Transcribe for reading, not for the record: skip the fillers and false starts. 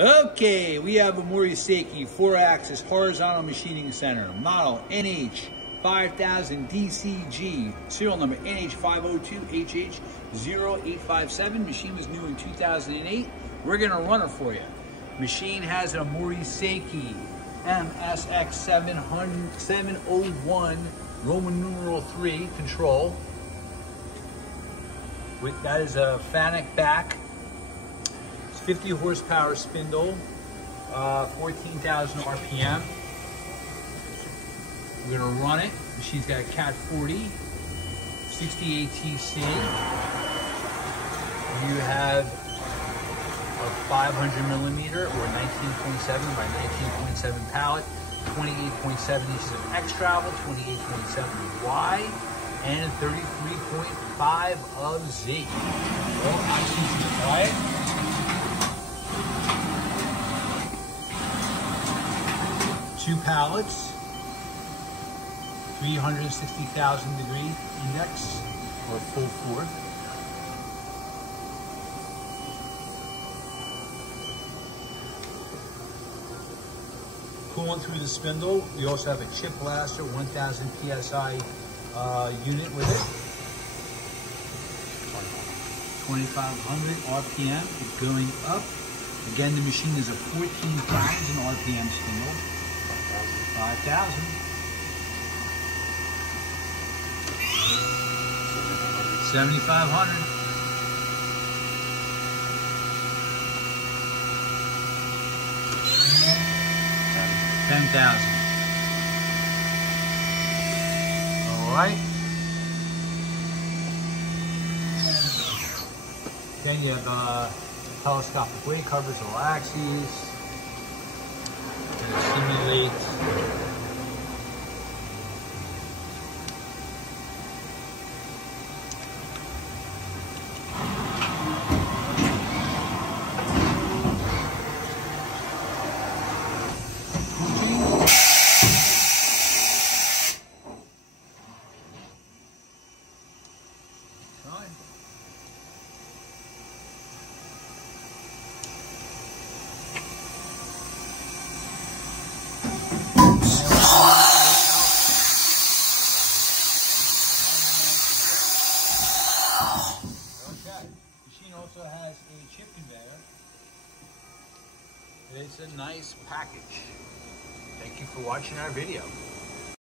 Okay, we have a MOR NH5000 4-axis horizontal machining center, model NH5000dcg, serial number NH5020HH0857. Machine was new in 2008. We're gonna run it for you. Machine has a MOR NH5000 MSX701 Roman numeral 3 control. That is a FANUC back. 50 horsepower spindle, 14,000 RPM. We're gonna run it. She's got a Cat 40, 60 ATC. You have a 500 millimeter or 19.7 by 19.7 pallet, 28.7 inches of X travel, 28.7 Y, and 33.5 of Z. All options are quiet. Two pallets, 360,000 degree index, or full fourth. Coolant through the spindle. We also have a chip blaster, 1,000 PSI unit with it. 2,500 RPM, going up. Again, the machine is a 14,000 RPM spindle. 5,000. 7,500. 10,000. All right. Then you have telescopic weight covers all axes. And it simulates also has a chip conveyor. It's a nice package. Thank you for watching our video.